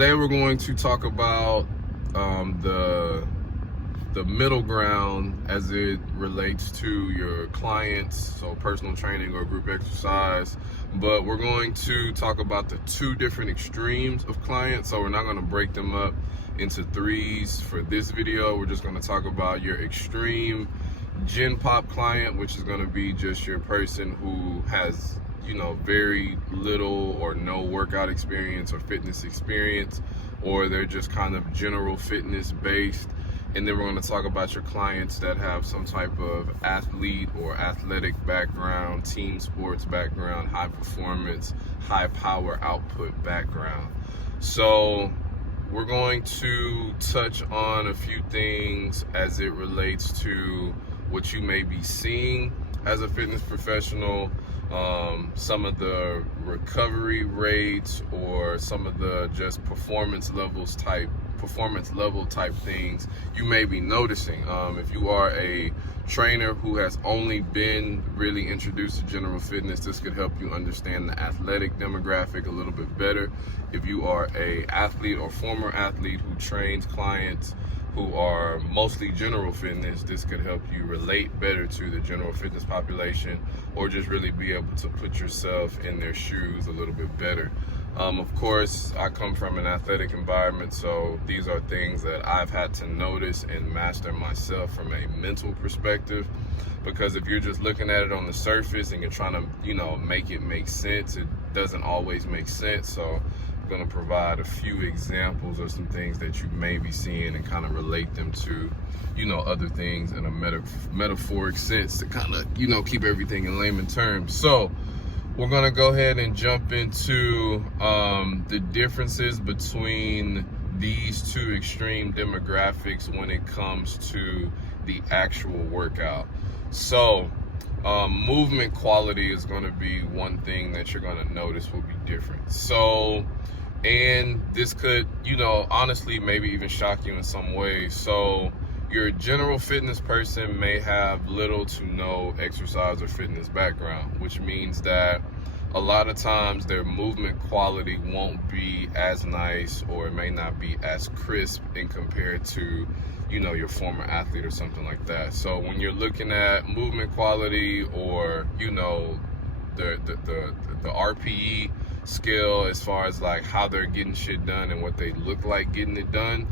Today we're going to talk about the middle ground as it relates to your clients, so personal training or group exercise. But we're going to talk about the two different extremes of clients, so we're not going to break them up into threes for this video. We're just going to talk about your extreme Gen Pop client, which is going to be just your person who has, you know, very little or no workout experience or fitness experience, or they're just kind of general fitness based. And then we're going to talk about your clients that have some type of athlete or athletic background, team sports background, high performance, high power output background. So we're going to touch on a few things as it relates to what you may be seeing as a fitness professional, some of the recovery rates, or some of the just performance level type things you may be noticing. If you are a trainer who has only been really introduced to general fitness, this could help you understand the athletic demographic a little bit better. If you are a athlete or former athlete who trains clients who are mostly general fitness, this could help you relate better to the general fitness population, or just really be able to put yourself in their shoes a little bit better. Of course, I come from an athletic environment, so these are things that I've had to notice and master myself from a mental perspective, because if you're just looking at it on the surface and you're trying to, you know, make it make sense, it doesn't always make sense. So I'm going to provide a few examples of some things that you may be seeing and kind of relate them to, you know, other things in a metaphoric sense to kind of, you know, keep everything in layman terms. So we're going to go ahead and jump into the differences between these two extreme demographics when it comes to the actual workout. So movement quality is going to be one thing that you're going to notice will be different. So, and this could, you know, honestly maybe even shock you in some ways. So your general fitness person may have little to no exercise or fitness background, which means that a lot of times their movement quality won't be as nice, or it may not be as crisp in compared to, you know, your former athlete or something like that. So when you're looking at movement quality, or, you know, the RPE scale as far as like how they're getting shit done and what they look like getting it done,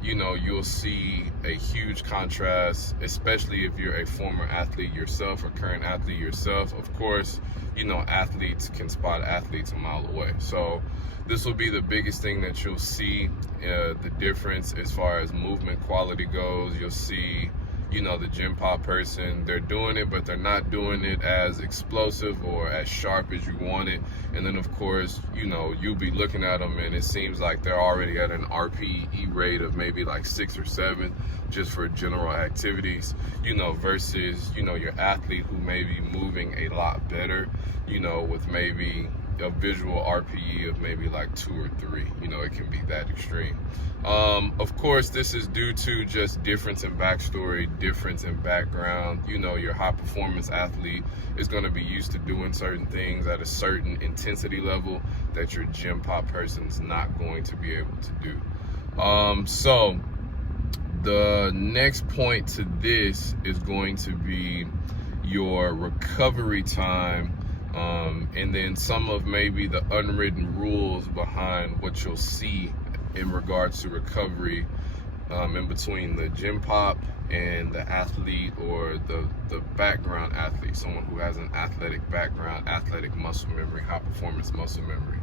you know, you'll see a huge contrast, especially if you're a former athlete yourself or current athlete yourself. Of course, you know, athletes can spot athletes a mile away. So this will be the biggest thing that you'll see, the difference as far as movement quality goes. You'll see, you know, the Gen Pop person, they're doing it, but they're not doing it as explosive or as sharp as you want it. And then of course, you know, you'll be looking at them and it seems like they're already at an RPE rate of maybe like 6 or 7 just for general activities, you know, versus, you know, your athlete who may be moving a lot better, you know, with maybe a visual RPE of maybe like 2 or 3. You know, it can be that extreme. Of course, this is due to just difference in backstory, difference in background. You know, your high performance athlete is going to be used to doing certain things at a certain intensity level that your Gen Pop person is not going to be able to do. So the next point to this is going to be your recovery time, and then some of maybe the unwritten rules behind what you'll see in regards to recovery in between the Gen Pop and the athlete, or the background athlete, someone who has an athletic background, athletic muscle memory, high performance muscle memory.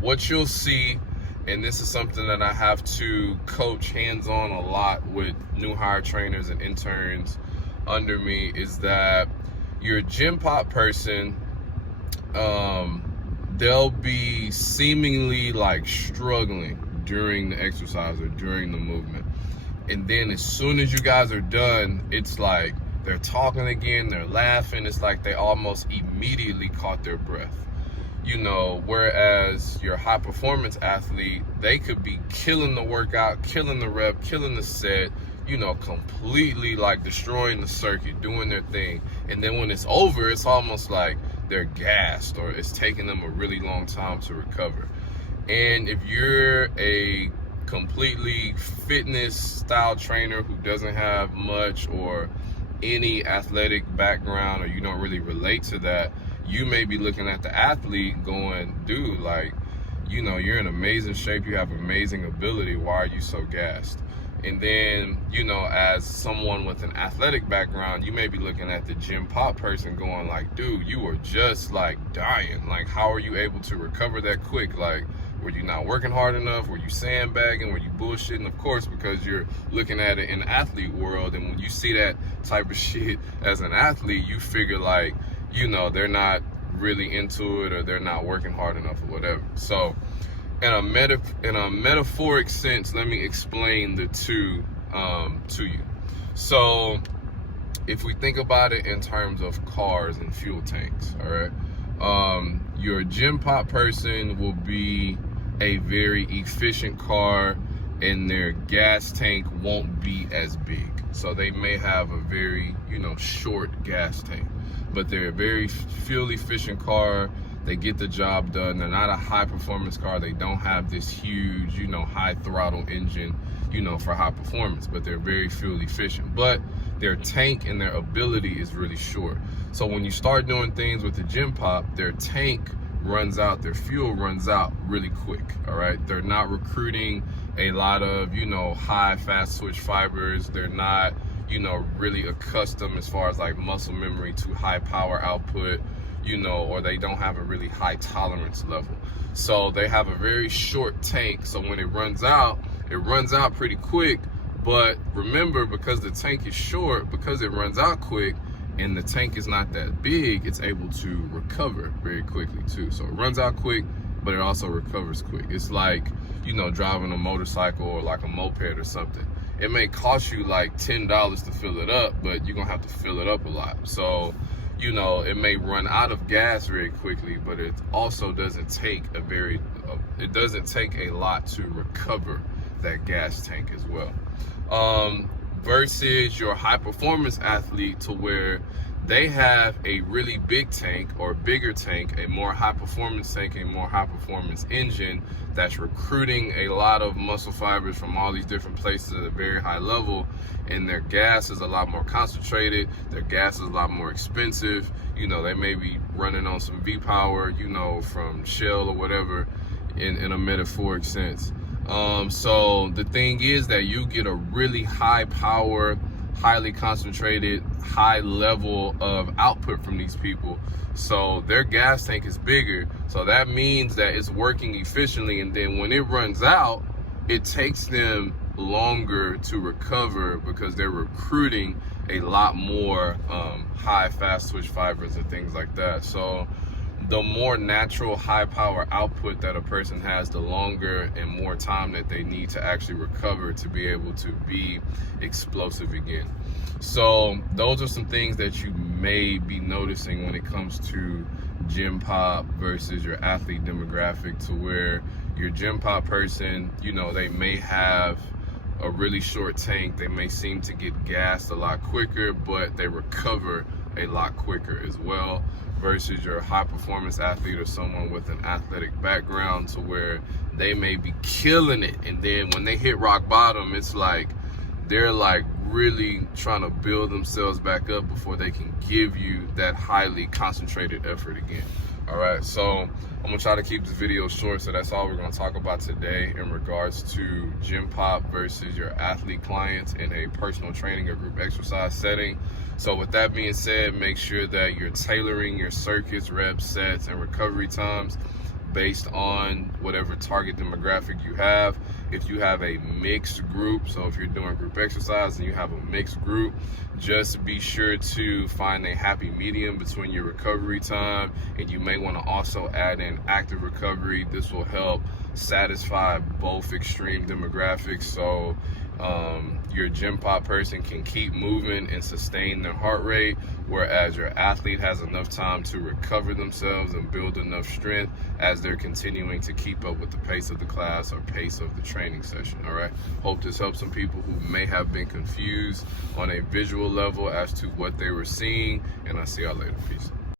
What you'll see, and this is something that I have to coach hands-on a lot with new hire trainers and interns under me, is that your Gen Pop person, they'll be seemingly like struggling during the exercise or during the movement. And then as soon as you guys are done, it's like they're talking again, they're laughing. It's like they almost immediately caught their breath. You know, whereas your high performance athlete, they could be killing the workout, killing the rep, killing the set, you know, completely like destroying the circuit, doing their thing. And then when it's over, it's almost like they're gassed, or it's taking them a really long time to recover. And if you're a completely fitness style trainer who doesn't have much or any athletic background, or you don't really relate to that, you may be looking at the athlete going, dude, like, you know, you're in amazing shape, you have amazing ability, why are you so gassed? And then, you know, as someone with an athletic background, you may be looking at the gym pop person going like, dude, you are just like dying. Like, how are you able to recover that quick? Like, were you not working hard enough? Were you sandbagging? Were you bullshitting? Of course, because you're looking at it in the athlete world. And when you see that type of shit as an athlete, you figure like, you know, they're not really into it, or they're not working hard enough, or whatever. So in a metaphoric sense, let me explain the two to you. So if we think about it in terms of cars and fuel tanks, all right, your gym pop person will be a very efficient car, and their gas tank won't be as big. So they may have a very, you know, short gas tank, but they're a very fuel efficient car. They get the job done. They're not a high performance car. They don't have this huge, you know, high throttle engine, you know, for high performance, but they're very fuel efficient. But their tank and their ability is really short. So when you start doing things with the gym pop, their tank runs out, their fuel runs out really quick, all right? They're not recruiting a lot of, you know, high fast switch fibers. They're not, you know, really accustomed as far as like muscle memory to high power output, you know, or they don't have a really high tolerance level. So they have a very short tank. So when it runs out pretty quick. But remember, because the tank is short, because it runs out quick, and the tank is not that big, it's able to recover very quickly too. So it runs out quick, but it also recovers quick. It's like, you know, driving a motorcycle or like a moped or something. It may cost you like $10 to fill it up, but you're gonna have to fill it up a lot. So, you know, it may run out of gas very quickly, but it also doesn't take a lot to recover that gas tank as well. Versus your high performance athlete, to where they have a really big tank or bigger tank, a more high performance tank, a more high performance engine that's recruiting a lot of muscle fibers from all these different places at a very high level, and their gas is a lot more concentrated, their gas is a lot more expensive. You know, they may be running on some V-Power, you know, from Shell or whatever, in a metaphoric sense. So the thing is that you get a really high power, highly concentrated, high level of output from these people. So their gas tank is bigger. So that means that it's working efficiently. And then when it runs out, it takes them longer to recover, because they're recruiting a lot more high fast switch fibers and things like that. So the more natural high power output that a person has, the longer and more time that they need to actually recover to be able to be explosive again. So those are some things that you may be noticing when it comes to gym pop versus your athlete demographic, to where your gym pop person, you know, they may have a really short tank. They may seem to get gassed a lot quicker, but they recover a lot quicker as well. Versus your high performance athlete or someone with an athletic background, to where they may be killing it, and then when they hit rock bottom, it's like they're like really trying to build themselves back up before they can give you that highly concentrated effort again. All right, so I'm gonna try to keep this video short, so that's all we're gonna talk about today in regards to gym pop versus your athlete clients in a personal training or group exercise setting. So with that being said, make sure that you're tailoring your circuits, reps, sets, and recovery times based on whatever target demographic you have. If you have a mixed group, so if you're doing group exercise and you have a mixed group, just be sure to find a happy medium between your recovery time, and you may want to also add in active recovery. This will help satisfy both extreme demographics, so your gym pop person can keep moving and sustain their heart rate, whereas your athlete has enough time to recover themselves and build enough strength as they're continuing to keep up with the pace of the class or pace of the training session. All right, hope this helps some people who may have been confused on a visual level as to what they were seeing, and I'll see y'all later. Peace.